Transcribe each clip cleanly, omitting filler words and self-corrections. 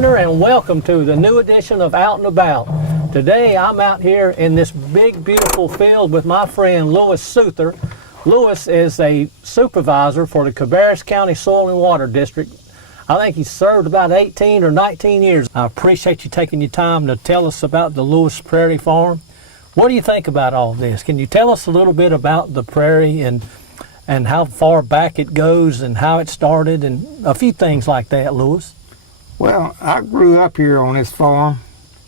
listener, and welcome to the new edition of Out and About. Today I'm out here in this big, beautiful field with my friend Louis Suther. Louis is a supervisor for the Cabarrus County Soil and Water District. I think he's served about 18 or 19 years. I appreciate you taking your time to tell us about the Suther Prairie Farm. What do you think about all this? Can you tell us a little bit about the prairie and how far back it goes and how it started and a few things like that, Louis? Well, I grew up here on this farm,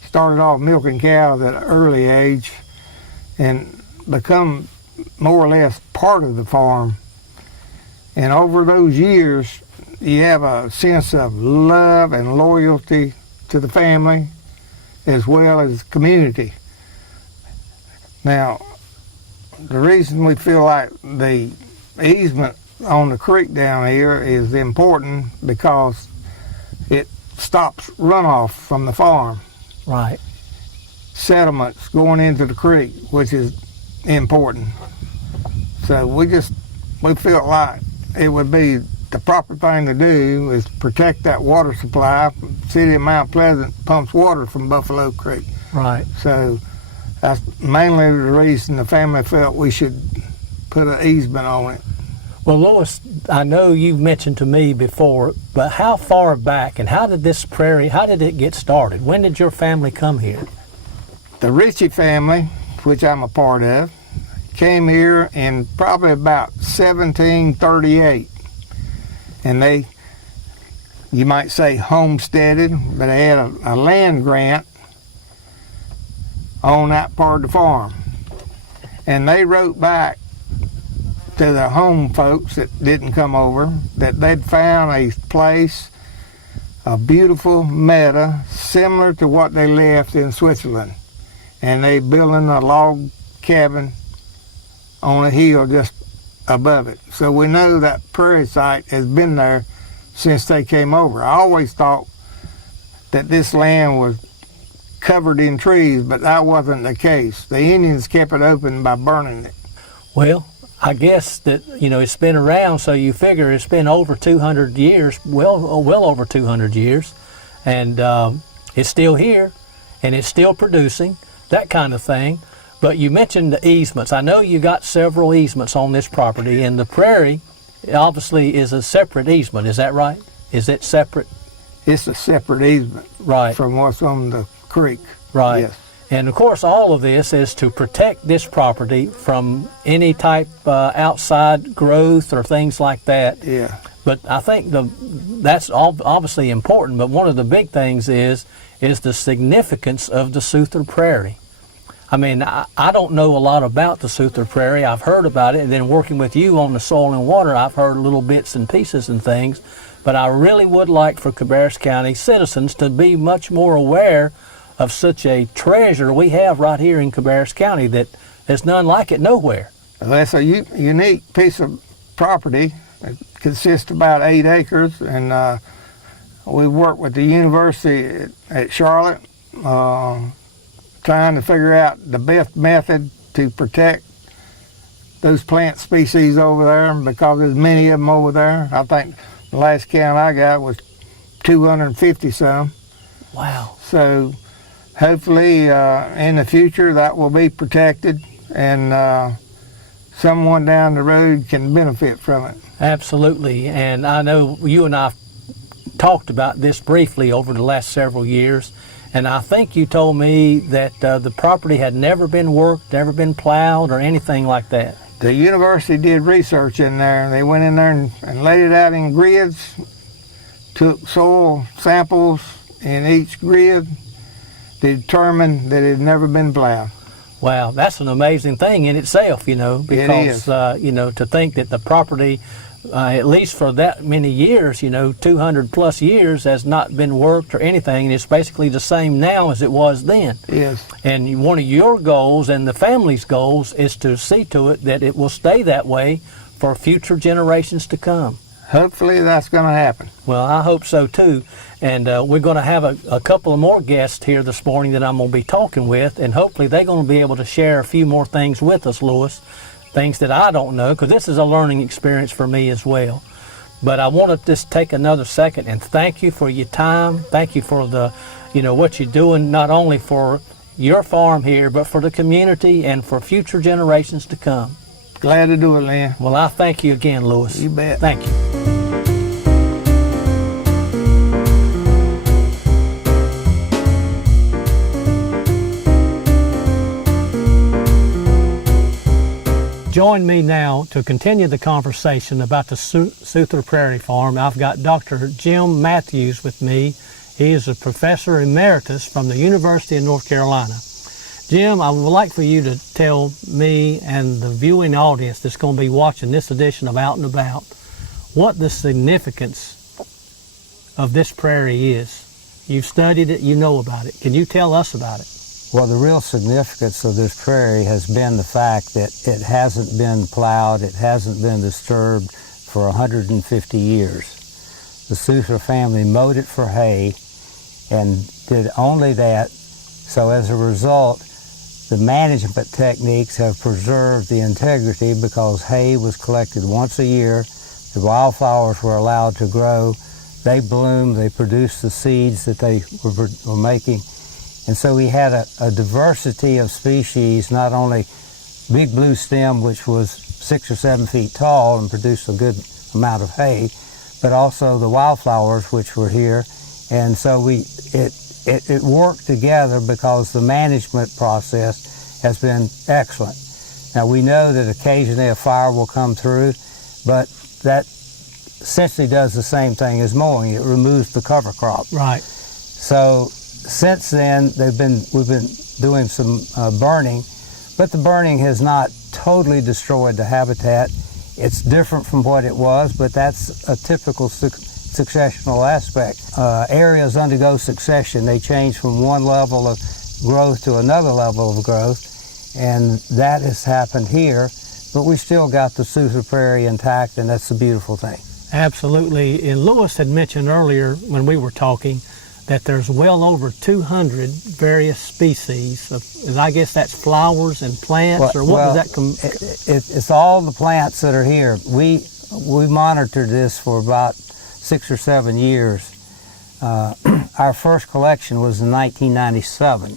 started off milking cows at an early age and become more or less part of the farm. And over those years, you have a sense of love and loyalty to the family as well as community. Now, the reason we feel like the easement on the creek down here is important because it stops runoff from the farm. Right. Settlements going into the creek, which is important. So we felt like it would be the proper thing to do is protect that water supply. City of Mount Pleasant pumps water from Buffalo Creek. Right. So that's mainly the reason the family felt we should put an easement on it. Well, Louis, I know you've mentioned to me before, but how far back and how did this prairie, how did it get started? When did your family come here? The Ritchie family, which I'm a part of, came here in probably about 1738. And they, you might say homesteaded, but they had a land grant on that part of the farm. And they wrote back to the home folks that didn't come over that they'd found a place, a beautiful meadow similar to what they left in Switzerland, and they building a log cabin on a hill just above it. So we know that prairie site has been there since they came over. I always thought that this land was covered in trees, but that wasn't the case. The Indians kept it open by burning it. Well, I guess that, you know, it's been around, so you figure it's been over 200 years, well over 200 years, and it's still here, and it's still producing, that kind of thing. But you mentioned the easements. I know you got several easements on this property, and the prairie obviously is a separate easement, is that right? Is it separate? It's a separate easement, right, from what's on the creek. Right. Yes. And of course, all of this is to protect this property from any type outside growth or things like that. Yeah. But I think that's obviously important. But one of the big things is the significance of the Suther Prairie. I mean, I don't know a lot about the Suther Prairie. I've heard about it, and then working with you on the soil and water, I've heard little bits and pieces and things. But I really would like for Cabarrus County citizens to be much more aware of such a treasure we have right here in Cabarrus County that there's none like it nowhere. Well, that's a unique piece of property. It consists of about 8 acres, and we work with the university at Charlotte, trying to figure out the best method to protect those plant species over there because there's many of them over there. I think the last count I got was 250 some. Wow. So hopefully in the future that will be protected and someone down the road can benefit from it. Absolutely, and I know you and I talked about this briefly over the last several years, and I think you told me that the property had never been worked, never been plowed or anything like that. The university did research in there. They went in there and laid it out in grids, took soil samples in each grid, determined that it had never been plowed. Wow, that's an amazing thing in itself, you know, because, you know, to think that the property, at least for that many years, you know, 200 plus years, has not been worked or anything, and it's basically the same now as it was then. Yes. And one of your goals and the family's goals is to see to it that it will stay that way for future generations to come. Hopefully that's going to happen. Well, I hope so too. And we're going to have a couple of more guests here this morning that I'm going to be talking with, and hopefully they're going to be able to share a few more things with us, Louis, things that I don't know, because this is a learning experience for me as well. But I want to just take another second and thank you for your time. Thank you for the, what you're doing, not only for your farm here, but for the community and for future generations to come. Glad to do it, Lynn. Well, I thank you again, Lewis. You bet. Thank you. Join me now to continue the conversation about the Suther Prairie Farm. I've got Dr. Jim Matthews with me. He is a professor emeritus from the University of North Carolina. Jim, I would like for you to tell me and the viewing audience that's going to be watching this edition of Out and About what the significance of this prairie is. You've studied it, you know about it. Can you tell us about it? Well, the real significance of this prairie has been the fact that it hasn't been plowed, it hasn't been disturbed for 150 years. The Suther family mowed it for hay and did only that. So as a result, the management techniques have preserved the integrity because hay was collected once a year. The wildflowers were allowed to grow. They bloomed, they produced the seeds that they were making. And so we had a diversity of species, not only big blue stem, which was 6 or 7 feet tall and produced a good amount of hay, but also the wildflowers which were here. And so it worked together because the management process has been excellent. Now we know that occasionally a fire will come through, but that essentially does the same thing as mowing. It removes the cover crop. Right. So since then, we've been doing some burning, but the burning has not totally destroyed the habitat. It's different from what it was, but that's a typical successional aspect. Areas undergo succession. They change from one level of growth to another level of growth, and that has happened here, but we still got the Suther Prairie intact, and that's a beautiful thing. Absolutely. And Lewis had mentioned earlier when we were talking that there's well over 200 various species of, I guess that's flowers and plants, or what does that it's all the plants that are here. We monitored this for about 6 or 7 years. Our first collection was in 1997.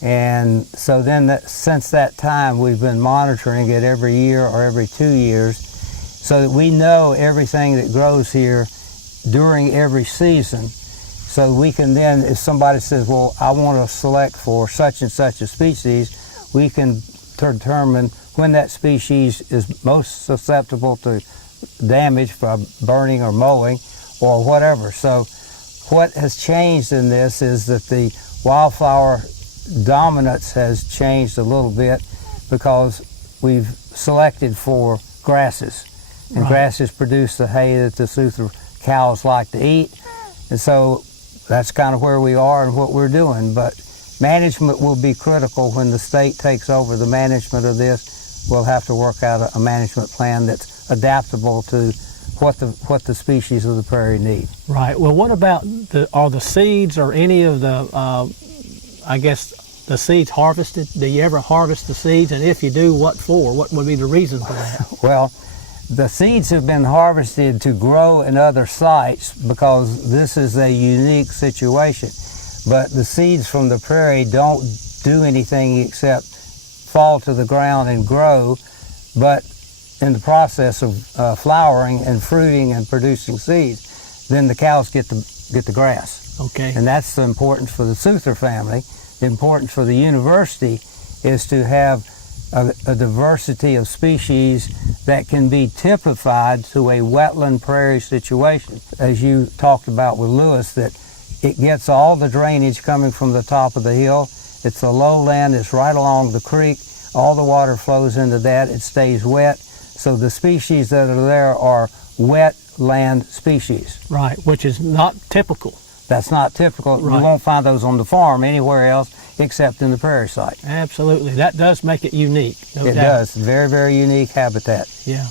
And so then since that time, we've been monitoring it every year or every 2 years so that we know everything that grows here during every season. So we can then, if somebody says, well, I want to select for such and such a species, we can determine when that species is most susceptible to damage from burning or mowing or whatever. So what has changed in this is that the wildflower dominance has changed a little bit because we've selected for grasses. And right. Grasses produce the hay that the Suther cows like to eat. And so that's kind of where we are and what we're doing. But management will be critical when the state takes over the management of this. We'll have to work out a management plan that's adaptable to what the species of the prairie need. Right. Well, what about are the seeds or any of the, I guess, the seeds harvested? Do you ever harvest the seeds? And if you do, what for? What would be the reason for that? Well, the seeds have been harvested to grow in other sites because this is a unique situation. But the seeds from the prairie don't do anything except fall to the ground and grow, but in the process of flowering and fruiting and producing seeds, then the cows get the grass. Okay. And that's the importance for the Suther family. The importance for the university is to have a diversity of species that can be typified to a wetland prairie situation. As you talked about with Lewis, that it gets all the drainage coming from the top of the hill. It's a lowland, it's right along the creek. All the water flows into that, it stays wet. So the species that are there are wetland species. Right, which is not typical. That's not typical. Right. You won't find those on the farm anywhere else except in the prairie site. Absolutely. That does make it unique. No It doubt. does. Very, very unique habitat. Yeah.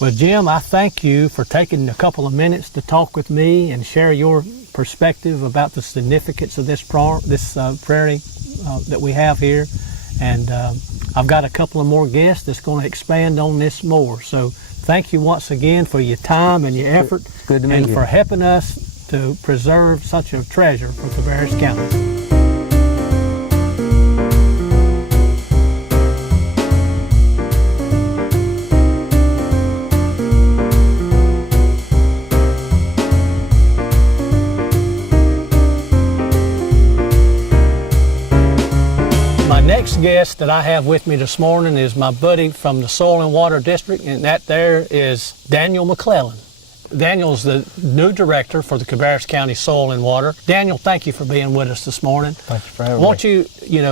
Well, Jim, I thank you for taking a couple of minutes to talk with me and share your perspective about the significance of this prairie that we have here. And I've got a couple of more guests that's going to expand on this more. So thank you once again for your time and your effort. Good to meet and you. for helping us to preserve such a treasure for Cabarrus County. Next guest that I have with me this morning is my buddy from the Soil and Water District, and that there is Daniel McClellan. Daniel's the new director for the Cabarrus County Soil and Water. Daniel, thank you for being with us this morning. Thank you for having me. Won't you,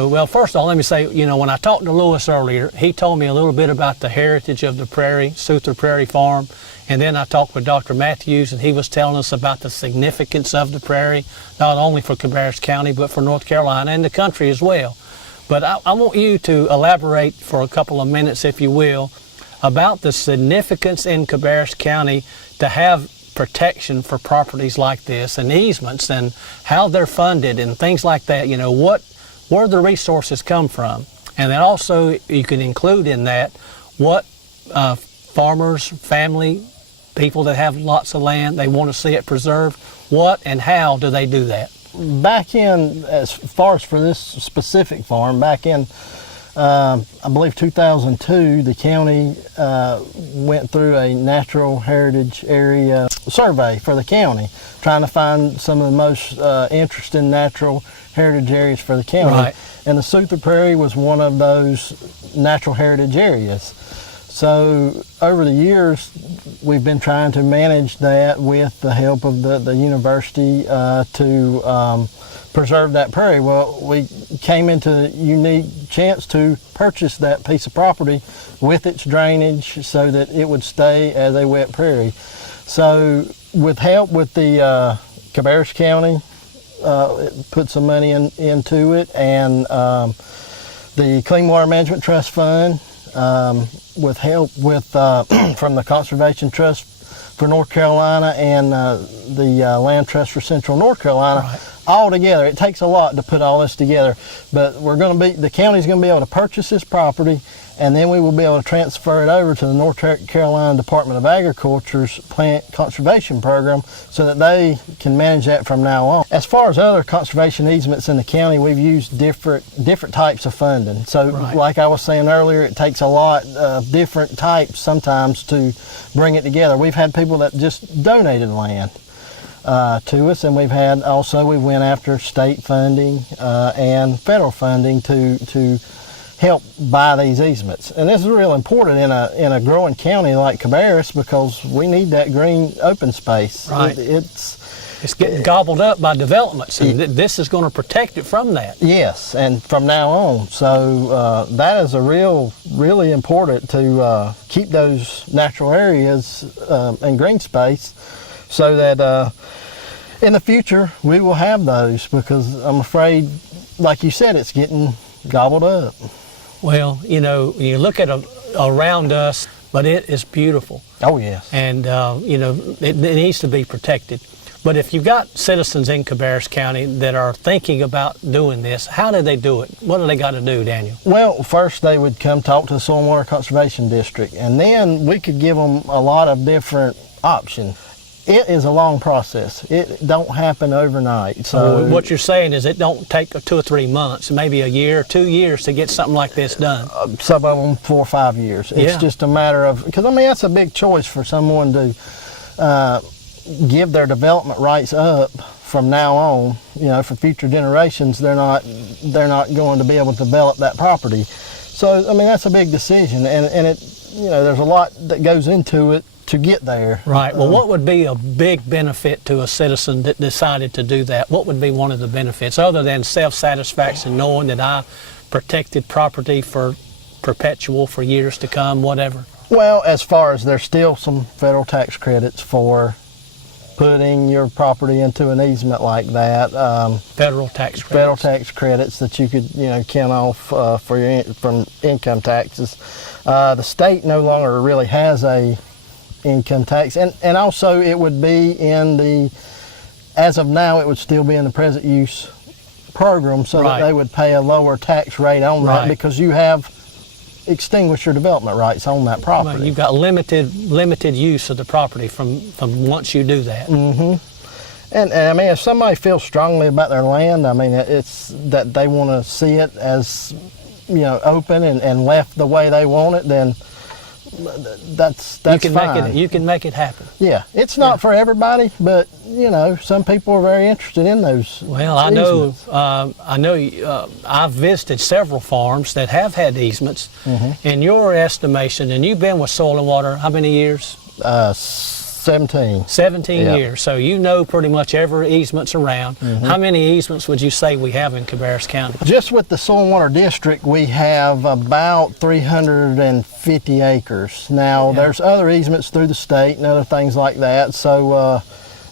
well, first of all, let me say, when I talked to Lewis earlier, he told me a little bit about the heritage of the prairie, Suther Prairie Farm, and then I talked with Dr. Matthews, and he was telling us about the significance of the prairie, not only for Cabarrus County, but for North Carolina and the country as well. But I want you to elaborate for a couple of minutes, if you will, about the significance in Cabarrus County to have protection for properties like this and easements and how they're funded and things like that. Where the resources come from. And then also you can include in that what farmers, family, people that have lots of land, they want to see it preserved. What and how do they do that? Back in, as far as for this specific farm, back in, I believe 2002, the county went through a natural heritage area survey for the county, trying to find some of the most interesting natural heritage areas for the county. Right. And the Suther Prairie was one of those natural heritage areas. So over the years, we've been trying to manage that with the help of the university to preserve that prairie. Well, we came into a unique chance to purchase that piece of property with its drainage so that it would stay as a wet prairie. So with help with the Cabarrus County, put some money into it, and the Clean Water Management Trust Fund, with help from the Conservation Trust for North Carolina and the Land Trust for Central North Carolina, Right. all together. It takes a lot to put all this together, but the county's going to be able to purchase this property, and then we will be able to transfer it over to the North Carolina Department of Agriculture's plant conservation program so that they can manage that from now on. As far as other conservation easements in the county, we've used different types of funding. So Right. like I was saying earlier, it takes a lot of different types sometimes to bring it together. We've had people that just donated land to us, and we went after state funding and federal funding to help buy these easements. And this is real important in a growing county like Cabarrus, because we need that green open space. Right. It's getting gobbled up by developments, and this is going to protect it from that. Yes, and from now on. So that is really important to keep those natural areas and green space, so that in the future we will have those, because I'm afraid, like you said, it's getting gobbled up. Well, you look at around us, but it is beautiful. Oh, yes. And, it needs to be protected. But if you've got citizens in Cabarrus County that are thinking about doing this, how do they do it? What do they got to do, Daniel? Well, first they would come talk to the Soil and Water Conservation District, and then we could give them a lot of different options. It is a long process. It don't happen overnight. So what you're saying is it don't take 2 or 3 months, maybe a year or 2 years to get something like this done. some of them 4 or 5 years. It's Yeah. just a matter of, because that's a big choice for someone to give their development rights up from now on. For future generations, they're not going to be able to develop that property. So that's a big decision, and it there's a lot that goes into it to get there. Right. Well, what would be a big benefit to a citizen that decided to do that? What would be one of the benefits, other than self-satisfaction, knowing that I protected property for perpetual, for years to come, whatever? Well, as far as there's still some federal tax credits for putting your property into an easement like that. Federal tax credits. Federal tax credits that you could count off from income taxes. The state no longer really has a income tax, and also it would be as of now, it would still be in the present use program, so Right. that they would pay a lower tax rate on Right. that, because you have extinguish your development rights on that property. Well, you've got limited use of the property from once you do that. And I mean, if somebody feels strongly about their land, I mean, it's that they want to see it as, you know, open and left the way they want it, then that's fine. You can make it happen. Yeah, it's not for everybody, but you know, some people are very interested in those. Well, I know. I've visited several farms that have had easements. In your estimation, and you've been with Soil and Water how many years? 17. 17 Yeah. years. So you know pretty much every easements around. How many easements would you say we have in Cabarrus County? Just with the Soil and Water District, we have about 350 acres. Now, there's other easements through the state and other things like that. So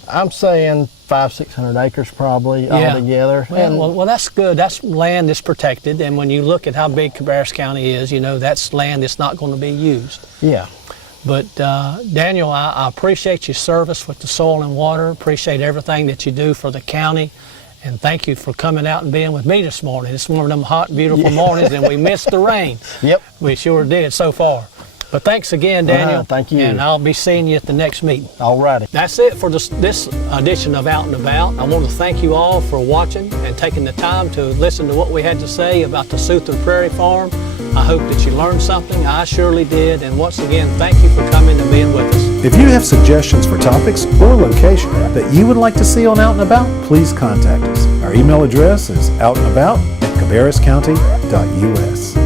I'm saying 500-600 acres probably altogether. Well, that's good. That's land that's protected. And when you look at how big Cabarrus County is, you know, that's land that's not going to be used. Yeah. But Daniel, I appreciate your service with the Soil and Water, appreciate everything that you do for the county, and thank you for coming out and being with me this morning. It's one of them hot, beautiful mornings, and we missed the rain. Yep. We sure did so far. But thanks again, Daniel. Thank you. And I'll be seeing you at the next meeting. All righty. That's it for this edition of Out and About. I want to thank you all for watching and taking the time to listen to what we had to say about the Suther Prairie Farm. I hope that you learned something. I surely did. And once again, thank you for coming and being with us. If you have suggestions for topics or location that you would like to see on Out and About, please contact us. Our email address is outandabout@cabarruscounty.us.